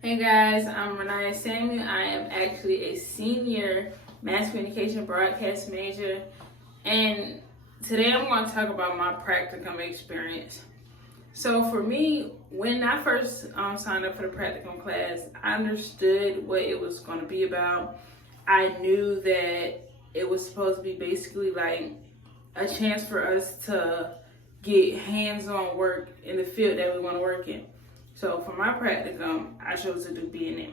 Hey guys, I'm Renaya Samuel. I am actually a senior mass communication broadcast major, and today I'm going to talk about my practicum experience. So for me, when I first signed up for the practicum class, I understood what it was going to be about. I knew that it was supposed to be basically like a chance for us to get hands-on work in the field that we want to work in. So for my practicum, I chose to do BNN.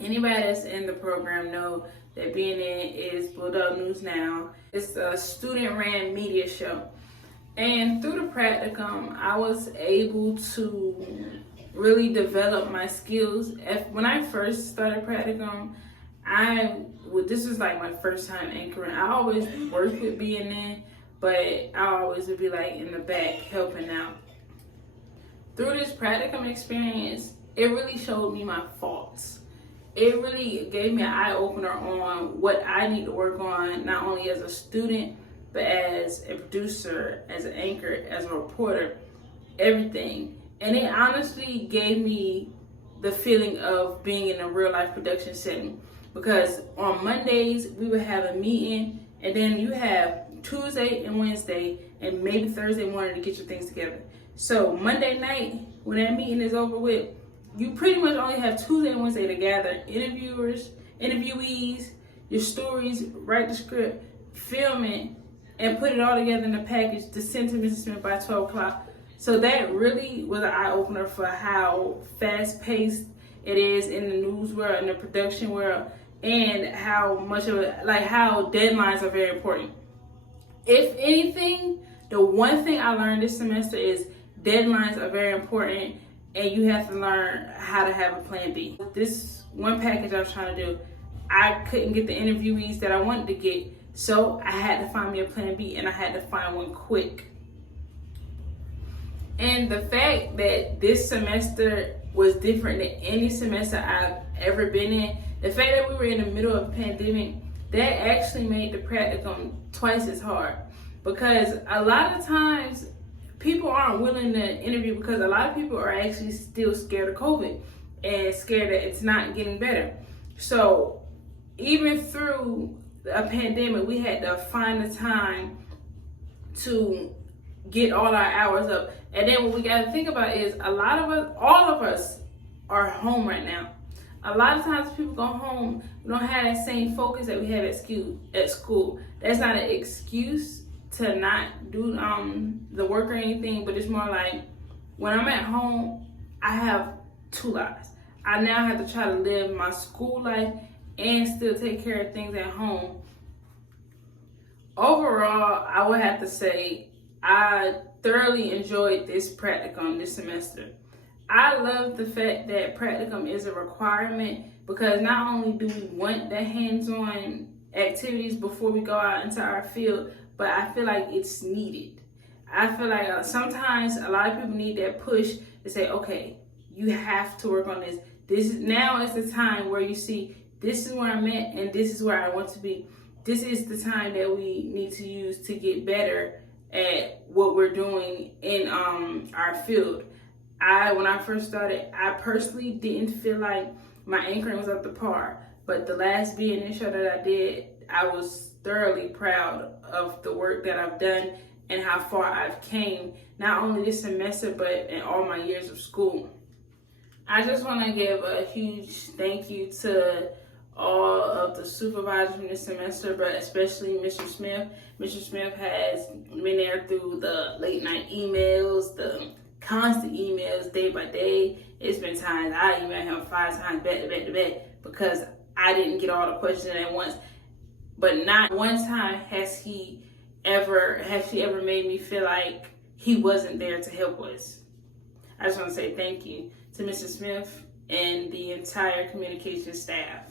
Anybody that's in the program know that BNN is Bulldog News Now. It's a student-ran media show. And through the practicum, I was able to really develop my skills. When I first started practicum, this was like my first time anchoring. I always worked with BNN, but I always would be like in the back helping out. Through this practicum experience, it really showed me my faults. It really gave me an eye-opener on what I need to work on, not only as a student, but as a producer, as an anchor, as a reporter, everything. And it honestly gave me the feeling of being in a real-life production setting. Because on Mondays, we would have a meeting, and then you have Tuesday and Wednesday, and maybe Thursday morning to get your things together. So Monday night, when that meeting is over with, you pretty much only have Tuesday and Wednesday to gather interviewees, your stories, write the script, film it, and put it all together in a package to send to Mrs. Smith by 12 o'clock. So that really was an eye-opener for how fast-paced it is in the news world, in the production world, and how much of it, like how deadlines are very important. If anything, the one thing I learned this semester is deadlines are very important, and you have to learn how to have a plan B. This one package I was trying to do, I couldn't get the interviewees that I wanted to get, so I had to find me a plan B, and I had to find one quick. And the fact that this semester was different than any semester I've ever been in, the fact that we were in the middle of a pandemic, that actually made the practicum twice as hard. Because a lot of times, people aren't willing to interview because a lot of people are actually still scared of COVID and scared that it's not getting better. So even through a pandemic, we had to find the time to get all our hours up. And then what we got to think about is all of us are home right now. A lot of times people go home, we don't have that same focus that we have at school. That's not an excuse to not do the work or anything, but it's more like when I'm at home, I have two lives. I now have to try to live my school life and still take care of things at home. Overall, I would have to say I thoroughly enjoyed this practicum this semester. I love the fact that practicum is a requirement because not only do we want the hands-on activities before we go out into our field, but I feel like it's needed. I feel like sometimes a lot of people need that push to say, okay, you have to work on this. Now is the time where you see this is where I'm at and this is where I want to be. This is the time that we need to use to get better at what we're doing in our field. When I first started, I personally didn't feel like my anchoring was up to par, but the last BNN show that I did, I was thoroughly proud of the work that I've done and how far I've came, not only this semester, but in all my years of school. I just want to give a huge thank you to all of the supervisors from this semester, but especially Mr. Smith. Mr. Smith has been there through the late night emails, the constant emails day by day. It's been times I emailed him 5 times back to back to back because I didn't get all the questions at once. But not one time has she ever made me feel like he wasn't there to help us. I just want to say thank you to Mr. Smith and the entire communication staff.